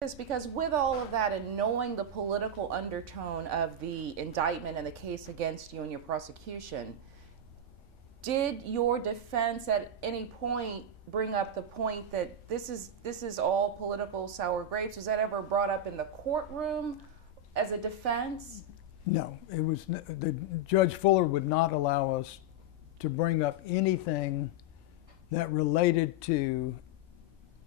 Is because with all of that and knowing the political undertone of the indictment and the case against you and your prosecution, did your defense at any point bring up the point that this is all political sour grapes? Was that ever brought up in the courtroom as a defense? No, it was the Judge Fuller would not allow us to bring up anything that related to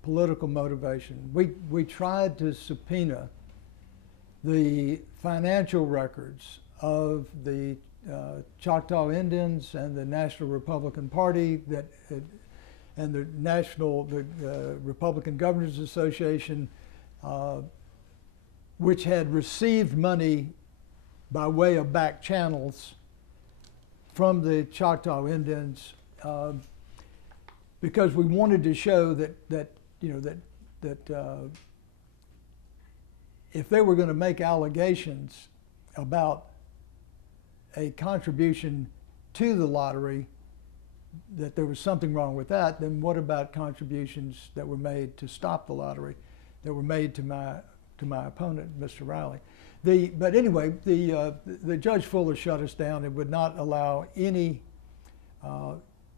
political motivation. We tried to subpoena the financial records of the Choctaw Indians and the National Republican Party and the Republican Governors Association, which had received money by way of back channels from the Choctaw Indians, because we wanted to show that if they were going to make allegations about a contribution to the lottery, that there was something wrong with that, then what about contributions that were made to stop the lottery, that were made to my opponent, Mr. Riley? But anyway, the Judge Fuller shut us down and would not allow any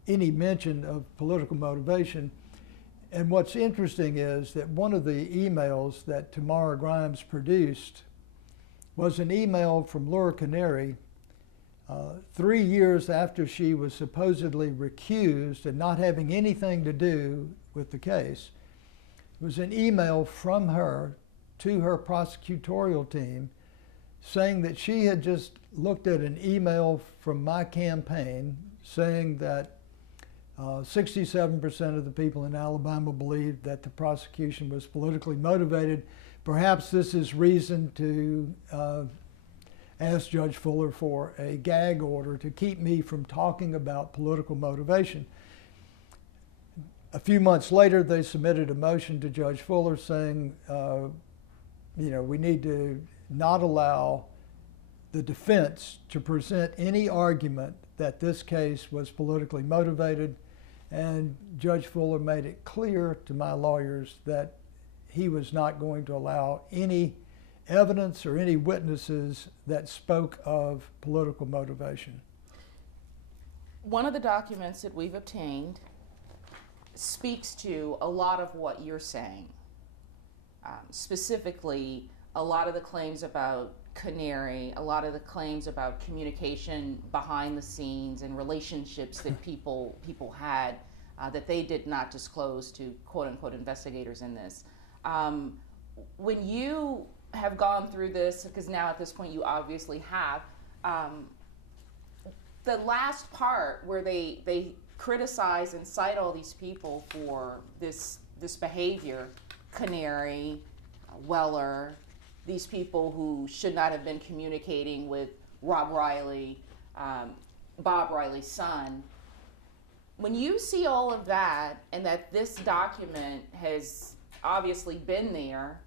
mention of political motivation. And what's interesting is that one of the emails that Tamara Grimes produced was an email from Laura Canary 3 years after she was supposedly recused and not having anything to do with the case. It was an email from her to her prosecutorial team saying that she had just looked at an email from my campaign saying that 67% of the people in Alabama believed that the prosecution was politically motivated. Perhaps this is reason to ask Judge Fuller for a gag order to keep me from talking about political motivation. A few months later, they submitted a motion to Judge Fuller saying, we need to not allow the defense to present any argument that this case was politically motivated, and Judge Fuller made it clear to my lawyers that he was not going to allow any evidence or any witnesses that spoke of political motivation. One of the documents that we've obtained speaks to a lot of what you're saying, specifically a lot of the claims about Canary, a lot of the claims about communication behind the scenes and relationships that people had that they did not disclose to quote-unquote investigators in this. When you have gone through this, because now at this point you obviously have, the last part where they criticize and cite all these people for this behavior, Canary, Weller, these people who should not have been communicating with Rob Riley, Bob Riley's son. When you see all of that and that this document has obviously been there,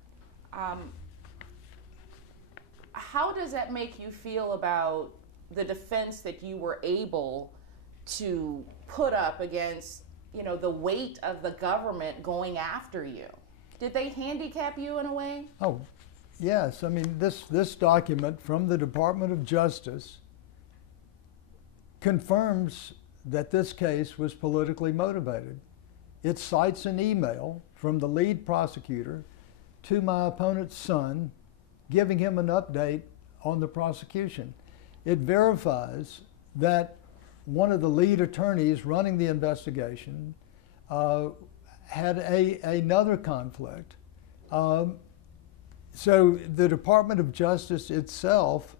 how does that make you feel about the defense that you were able to put up against, the weight of the government going after you? Did they handicap you in a way? Oh, yes. I mean, this document from the Department of Justice confirms that this case was politically motivated. It cites an email from the lead prosecutor to my opponent's son, giving him an update on the prosecution. It verifies that one of the lead attorneys running the investigation had another conflict. So the Department of Justice itself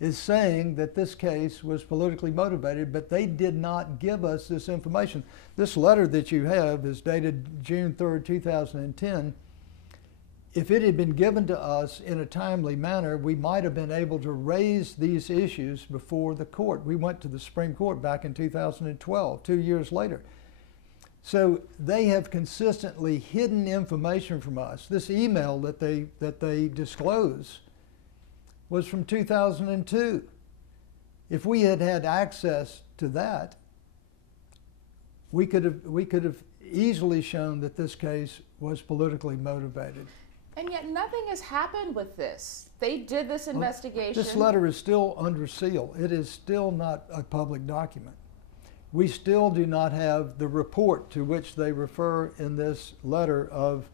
is saying that this case was politically motivated, but they did not give us this information. This letter that you have is dated June 3rd, 2010. If it had been given to us in a timely manner, we might have been able to raise these issues before the court. We went to the Supreme Court back in 2012, 2 years later. So they have consistently hidden information from us. This email that they disclose was from 2002. If we had had access to that, we could have easily shown that this case was politically motivated. And yet nothing has happened with this. They did this investigation. This letter is still under seal. It is still not a public document. We still do not have the report to which they refer in this letter of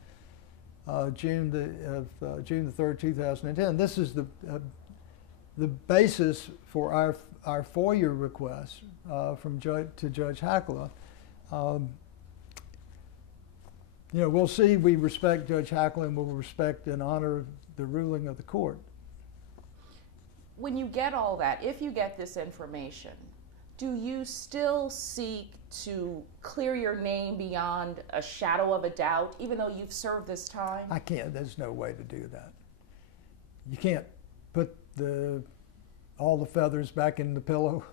June the 3rd, 2010. This is the basis for our FOIA request to Judge Hackala. You know, we'll see. We respect Judge Hackala, and we'll respect and honor the ruling of the court. When you get all that, if you get this information, do you still seek to clear your name beyond a shadow of a doubt, even though you've served this time? I can't. There's no way to do that. You can't put all the feathers back in the pillow.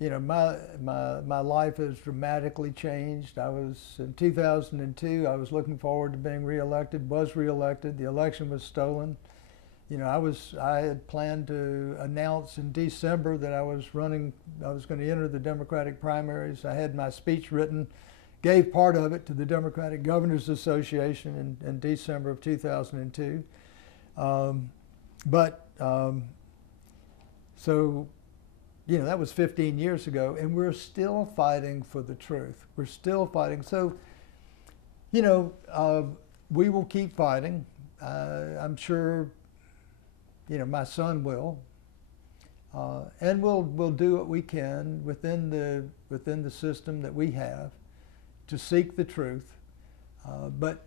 You know, my life has dramatically changed. In 2002, I was looking forward to being reelected, was reelected. The election was stolen. You know, I had planned to announce in December that I was going to enter the Democratic primaries. I had my speech written, gave part of it to the Democratic Governors Association in December of 2002. So, you know, that was 15 years ago, and we're still fighting for the truth. We're still fighting. So, you know, we will keep fighting. I'm sure, you know, my son will, and we'll do what we can within the system that we have to seek the truth. But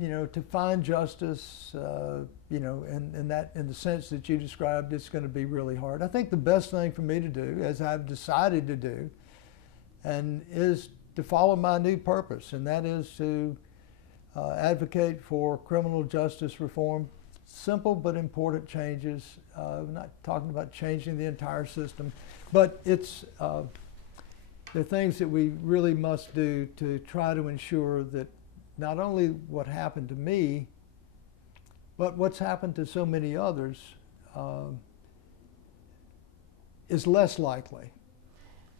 you know, to find justice, you know, in the sense that you described, it's going to be really hard. I think the best thing for me to do, as I've decided to do, is to follow my new purpose, and that is to advocate for criminal justice reform. Simple but important changes. We're not talking about changing the entire system, but it's the things that we really must do to try to ensure that not only what happened to me, but what's happened to so many others is less likely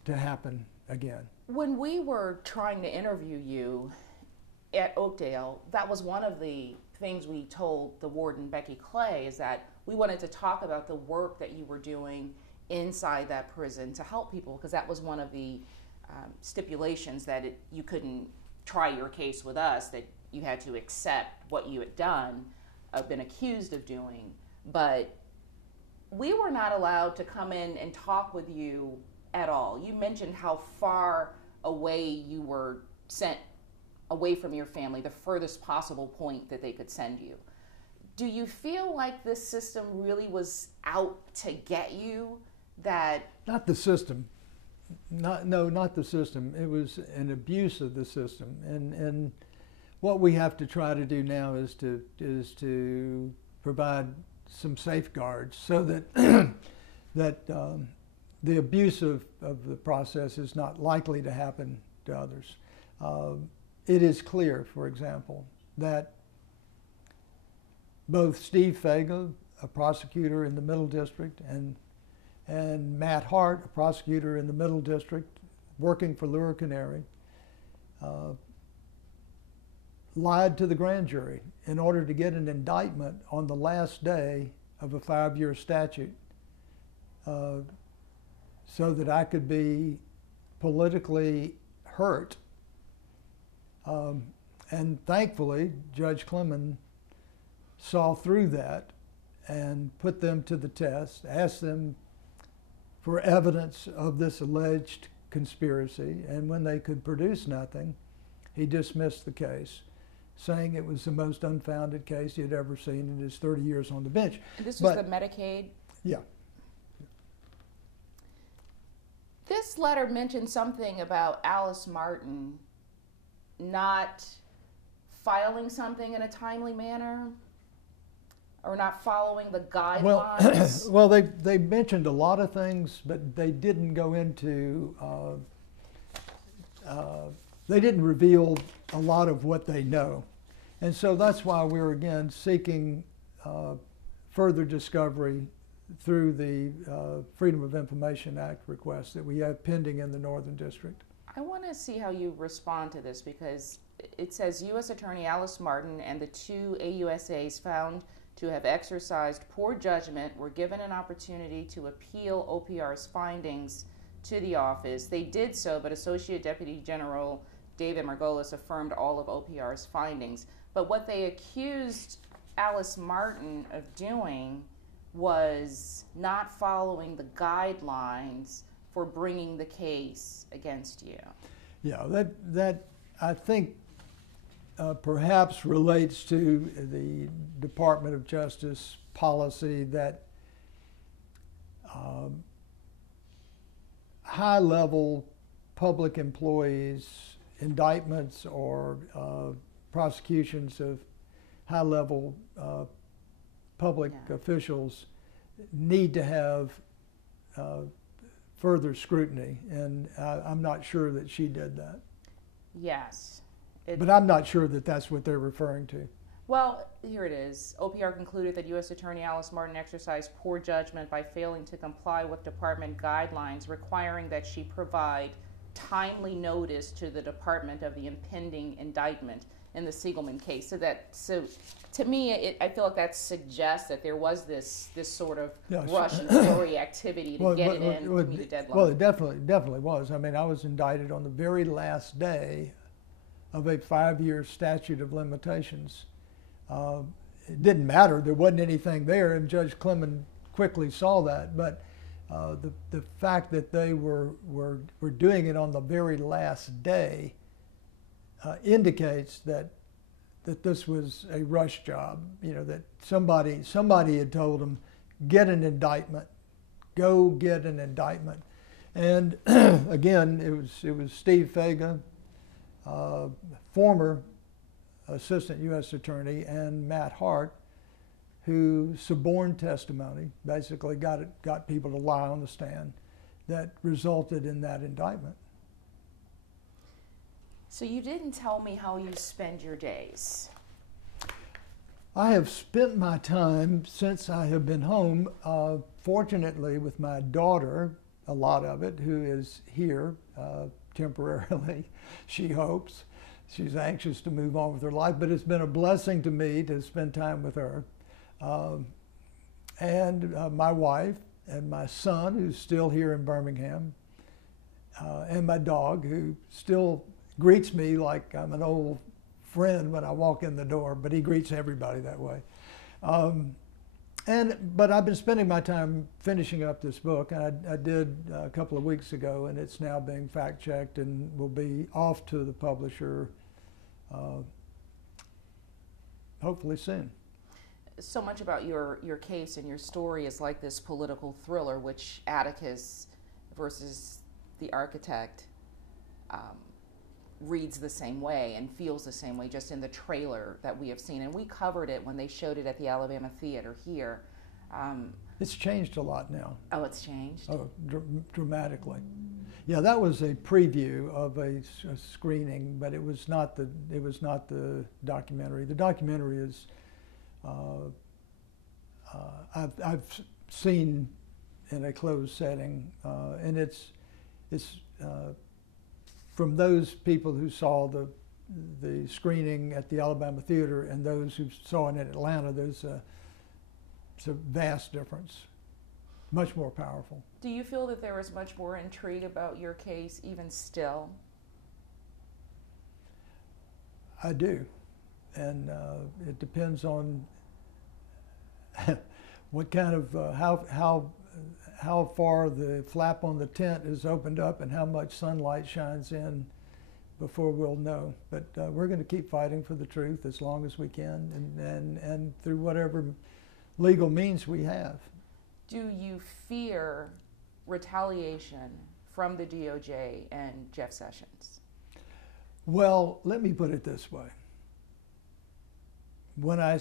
to happen again. When we were trying to interview you at Oakdale, that was one of the things we told the warden, Becky Clay, is that we wanted to talk about the work that you were doing inside that prison to help people, because that was one of the stipulations that you couldn't try your case with us, that you had to accept what you had done, been accused of doing. But we were not allowed to come in and talk with you at all. You mentioned how far away you were sent away from your family, the furthest possible point that they could send you. Do you feel like this system really was out to get you? That not the system. Not the system. It was an abuse of the system, and what we have to try to do now is to provide some safeguards so that the abuse of the process is not likely to happen to others. It is clear, for example, that both Steve Fago, a prosecutor in the Middle District, and Matt Hart, a prosecutor in the Middle District, working for Lure Canary, lied to the grand jury in order to get an indictment on the last day of a 5-year statute, so that I could be politically hurt. And thankfully, Judge Clemen saw through that and put them to the test, asked them for evidence of this alleged conspiracy, and when they could produce nothing, he dismissed the case, saying it was the most unfounded case he had ever seen in his 30 years on the bench. This was the Medicaid? Yeah. This letter mentioned something about Alice Martin not filing something in a timely manner, or not following the guidelines? Well, they mentioned a lot of things, but they didn't go into, they didn't reveal a lot of what they know. And so that's why we're again seeking further discovery through the Freedom of Information Act request that we have pending in the Northern District. I want to see how you respond to this, because it says U.S. Attorney Alice Martin and the two AUSAs found to have exercised poor judgment were given an opportunity to appeal OPR's findings to the office. They did so, but Associate Deputy General David Margolis affirmed all of OPR's findings. But what they accused Alice Martin of doing was not following the guidelines for bringing the case against you. Yeah, that I think perhaps relates to the Department of Justice policy that high-level public employees, indictments or prosecutions of high-level public officials need to have further scrutiny, and I'm not sure that she did that. Yes. But I'm not sure that that's what they're referring to. Well, here it is. OPR concluded that U.S. Attorney Alice Martin exercised poor judgment by failing to comply with department guidelines requiring that she provide timely notice to the department of the impending indictment in the Siegelman case. So to me, I feel like that suggests that there was this sort of rush and flurry activity to get it in to meet a deadline. Well, it definitely was. I mean, I was indicted on the very last day of a 5-year statute of limitations. It didn't matter. There wasn't anything there, and Judge Clemon quickly saw that. But the fact that they were doing it on the very last day indicates that this was a rush job. You know, that somebody had told them, get an indictment, go get an indictment. And again, it was Steve Faga, former Assistant U.S. Attorney, and Matt Hart, who suborned testimony, basically got people to lie on the stand, that resulted in that indictment. So you didn't tell me how you spend your days. I have spent my time since I have been home, fortunately with my daughter, a lot of it, who is here temporarily, she hopes. She's anxious to move on with her life, but it's been a blessing to me to spend time with her. And my wife and my son, who's still here in Birmingham, and my dog, who still greets me like I'm an old friend when I walk in the door, but he greets everybody that way. But I've been spending my time finishing up this book, and I did a couple of weeks ago, and it's now being fact-checked and will be off to the publisher hopefully soon. So much about your case and your story is like this political thriller, which Atticus versus the Architect reads the same way and feels the same way, just in the trailer that we have seen. And we covered it when they showed it at the Alabama Theater here. It's changed a lot now. Oh, it's changed? Oh, dramatically. Yeah, that was a preview of a screening, but it was not the documentary. The documentary is I've seen in a closed setting, and it's from those people who saw the screening at the Alabama Theater and those who saw it in Atlanta. There's it's a vast difference. Much more powerful. Do you feel that there is much more intrigue about your case even still? I do, and it depends on what kind of how far the flap on the tent is opened up and how much sunlight shines in before we'll know. But we're going to keep fighting for the truth as long as we can, and through whatever legal means we have. Do you fear retaliation from the DOJ and Jeff Sessions? Well, let me put it this way. When I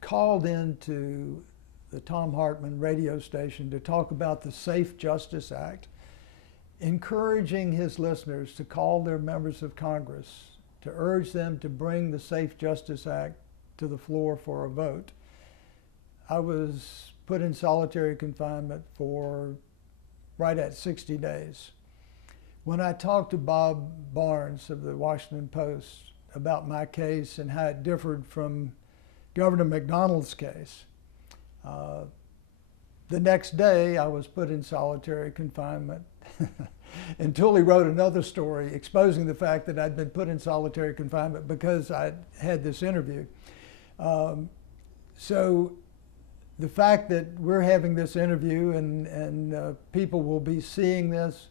called into the Tom Hartman radio station to talk about the Safe Justice Act, encouraging his listeners to call their members of Congress to urge them to bring the Safe Justice Act to the floor for a vote, I was put in solitary confinement for right at 60 days. When I talked to Bob Barnes of the Washington Post about my case and how it differed from Governor McDonald's case, the next day I was put in solitary confinement until he wrote another story exposing the fact that I'd been put in solitary confinement because I had this interview. So the fact that we're having this interview and people will be seeing this,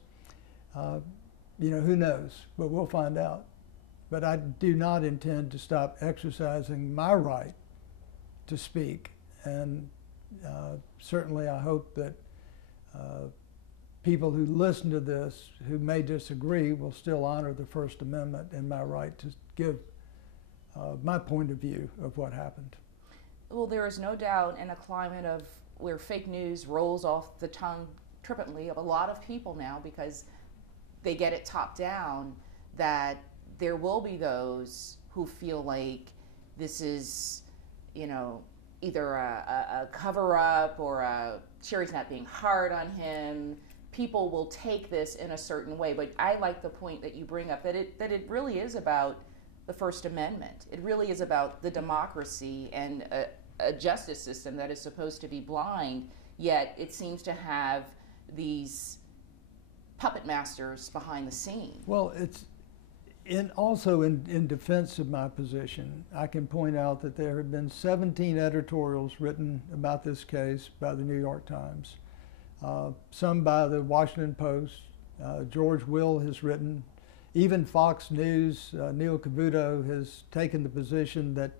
you know, who knows, but we'll find out. But I do not intend to stop exercising my right to speak, and certainly I hope that people who listen to this, who may disagree, will still honor the First Amendment and my right to give my point of view of what happened. Well, there is no doubt in a climate of where fake news rolls off the tongue trippantly of a lot of people now because they get it top down, that there will be those who feel like this is, you know, either a cover-up or Sherry's not being hard on him. People will take this in a certain way, but I like the point that you bring up, that it really is about the First Amendment. It really is about the democracy and a justice system that is supposed to be blind, yet it seems to have these puppet masters behind the scene. Well, it's also in defense of my position, I can point out that there have been 17 editorials written about this case by the New York Times, some by the Washington Post. George Will has written. Even Fox News, Neil Cavuto has taken the position that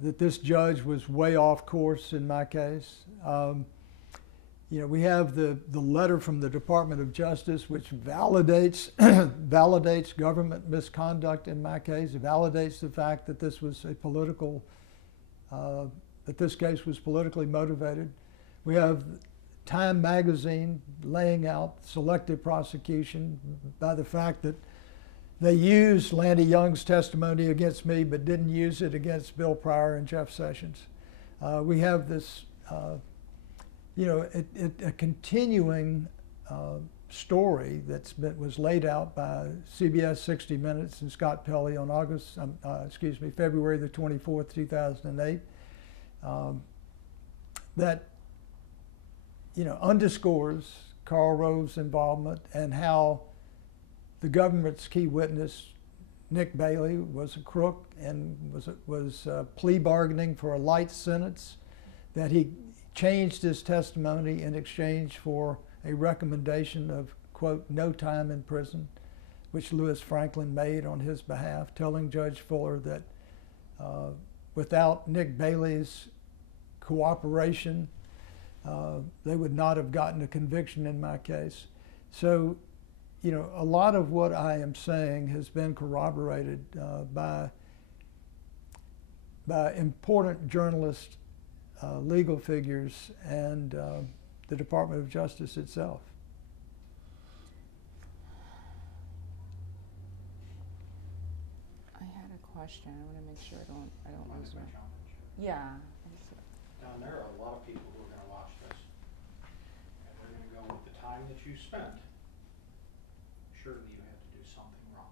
this judge was way off course in my case. You know, we have the letter from the Department of Justice, which validates validates government misconduct in my case. It validates the fact that this was a political, that this case was politically motivated. We have Time magazine laying out selective prosecution by the fact that they used Landy Young's testimony against me, but didn't use it against Bill Pryor and Jeff Sessions. We have this, you know, a continuing story was laid out by CBS 60 Minutes and Scott Pelley on February the 24th, 2008, that, you know, underscores Karl Rove's involvement and how the government's key witness, Nick Bailey, was a crook and was plea bargaining for a light sentence, that he changed his testimony in exchange for a recommendation of, quote, no time in prison, which Louis Franklin made on his behalf, telling Judge Fuller that without Nick Bailey's cooperation, they would not have gotten a conviction in my case. So, you know, a lot of what I am saying has been corroborated by important journalists, legal figures, and the Department of Justice itself. I had a question. I want to make sure I don't lose my. Yeah. Down there are a lot of people who are going to watch this, and they're going to go with the time that you spent. Surely you had to do something wrong.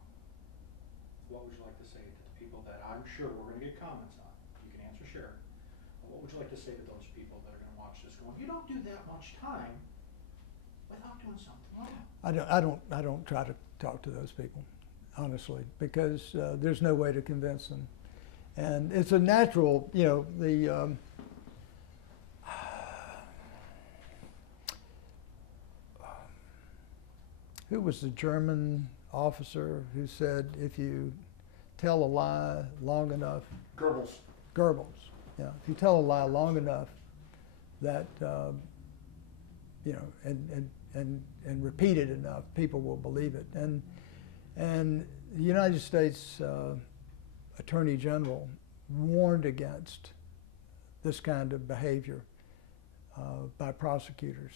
What would you like to say to the people that I'm sure we're going to get comments on? You can answer, share. But what would you like to say to those people that are going to watch this going, you don't do that much time without doing something wrong? I don't try to talk to those people, honestly, because there's no way to convince them. And it's a natural, you know, who was the German officer who said, if you tell a lie long enough? Goebbels. Goebbels, yeah. If you tell a lie long enough, that, you know, and repeat it enough, people will believe it. And the United States Attorney General warned against this kind of behavior by prosecutors.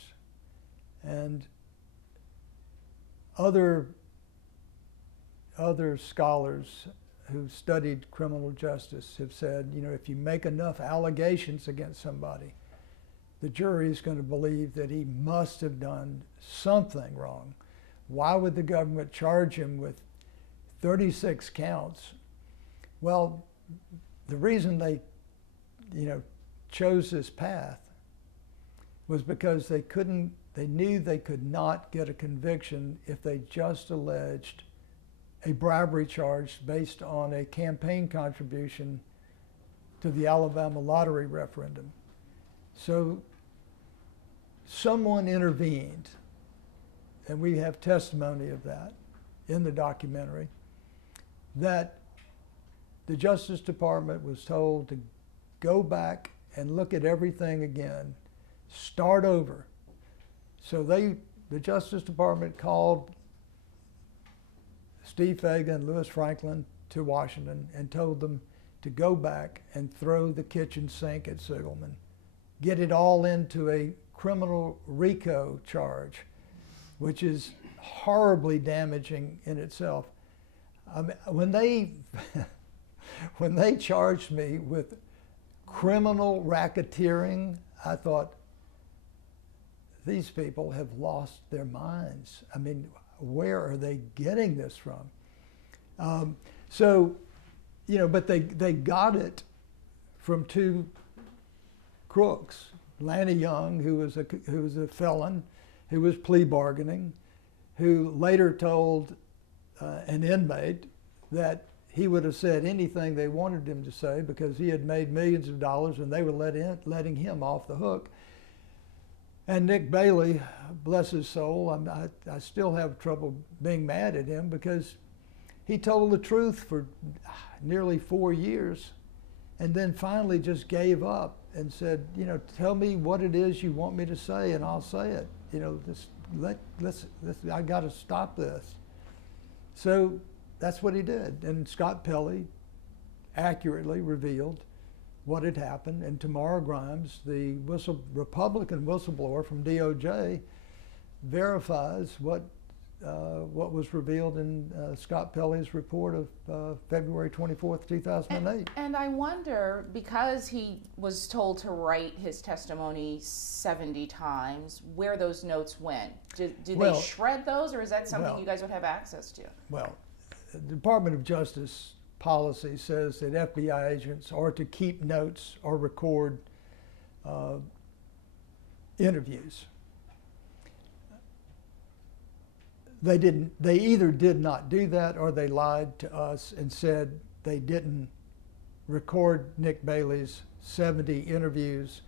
And other scholars who've studied criminal justice have said, you know, if you make enough allegations against somebody, the jury is going to believe that he must have done something wrong, Why would the government charge him with 36 counts? Well, the reason they, chose this path was because they knew they could not get a conviction if they just alleged a bribery charge based on a campaign contribution to the Alabama lottery referendum. So someone intervened, and we have testimony of that in the documentary, that the Justice Department was told to go back and look at everything again, start over. So the Justice Department called Steve Fagan and Louis Franklin to Washington and told them to go back and throw the kitchen sink at Siegelman, get it all into a criminal RICO charge, which is horribly damaging in itself. When they when they charged me with criminal racketeering, I thought, these people have lost their minds. I mean, where are they getting this from? But they got it from two crooks. Lanny Young, who was a felon, who was plea bargaining, who later told an inmate that he would have said anything they wanted him to say because he had made millions of dollars and they were letting him off the hook. And Nick Bailey, bless his soul, I still have trouble being mad at him because he told the truth for nearly 4 years and then finally just gave up and said, tell me what it is you want me to say and I'll say it. I got to stop this. So that's what he did. And Scott Pelley accurately revealed what had happened. And Tamara Grimes, the Republican whistleblower from DOJ, verifies what was revealed in Scott Pelley's report of February 24th, 2008. And I wonder, because he was told to write his testimony 70 times, where those notes went. Do they shred those, or is that something you guys would have access to? Well, the Department of Justice policy says that FBI agents are to keep notes or record interviews. They didn't. They either did not do that, or they lied to us and said they didn't record Nick Bailey's 70 interviews,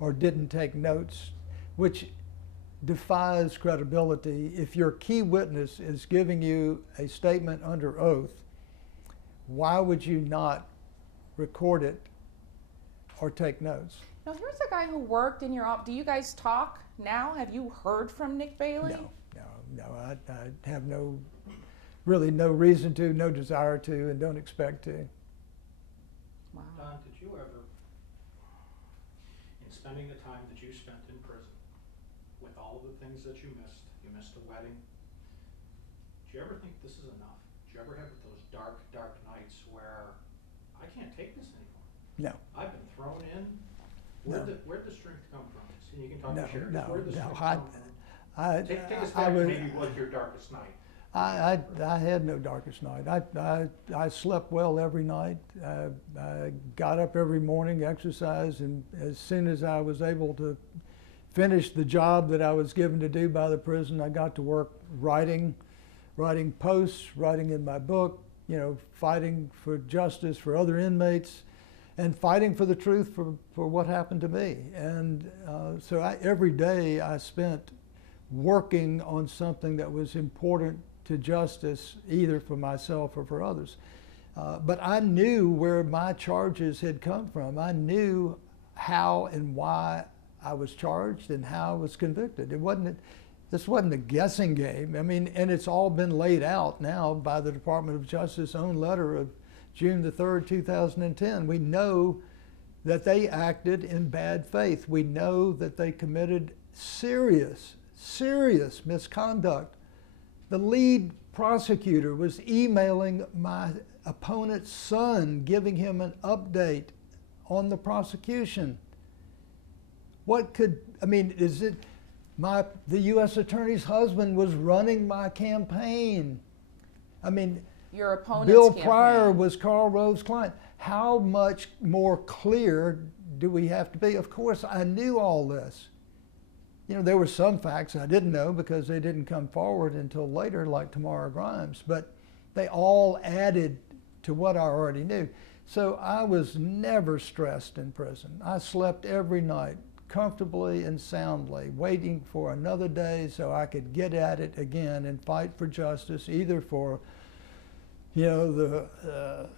or didn't take notes, which defies credibility. If your key witness is giving you a statement under oath, why would you not record it or take notes? Now, here's a guy who worked in your office. Do you guys talk now? Have you heard from Nick Bailey? No, I have really no reason to, no desire to, and don't expect to. Wow. Don, did you ever, in spending the time that you spent in prison, with all of the things that you missed a wedding, did you ever think this is enough? Did you ever have those dark, dark nights where I can't take this anymore? No. I've been thrown in. Where'd the strength come from? So you can talk to Sheriff. No, Where'd the strength come from? Take us back to maybe what your darkest night. I had no darkest night. I slept well every night. I got up every morning, exercised, and as soon as I was able to finish the job that I was given to do by the prison, I got to work writing posts, writing in my book, fighting for justice for other inmates, and fighting for the truth for what happened to me. And so every day I spent working on something that was important to justice, either for myself or for others. But I knew where my charges had come from. I knew how and why I was charged and how I was convicted. This wasn't a guessing game. I mean, and it's all been laid out now by the Department of Justice's own letter of June the 3rd, 2010. We know that they acted in bad faith. We know that they committed serious misconduct. The lead prosecutor was emailing my opponent's son, giving him an update on the prosecution. The U.S. Attorney's husband was running my campaign. I mean, Your opponent's Bill campaign. Pryor was Karl Rove's client. How much more clear do we have to be? Of course, I knew all this. You know, there were some facts I didn't know because they didn't come forward until later, like Tamara Grimes, but they all added to what I already knew. So I was never stressed in prison. I slept every night comfortably and soundly, waiting for another day so I could get at it again and fight for justice, either for, you know, the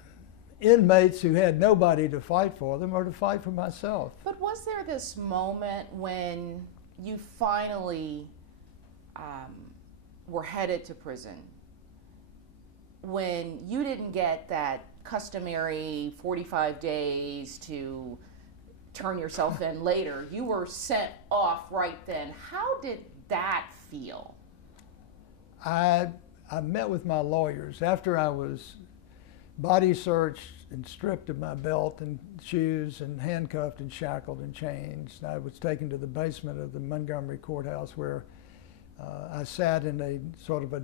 inmates who had nobody to fight for them, or to fight for myself. But was there this moment when you finally were headed to prison, when you didn't get that customary 45 days to turn yourself in later? You were sent off right then. How did that feel? I met with my lawyers after I was body searched and stripped of my belt and shoes and handcuffed and shackled and chains. I was taken to the basement of the Montgomery courthouse, where I sat in a sort of a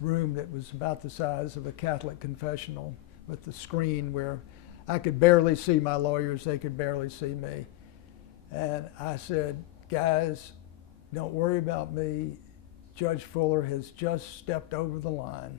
room that was about the size of a Catholic confessional, with the screen where I could barely see my lawyers, they could barely see me. And I said, guys, don't worry about me. Judge Fuller has just stepped over the line.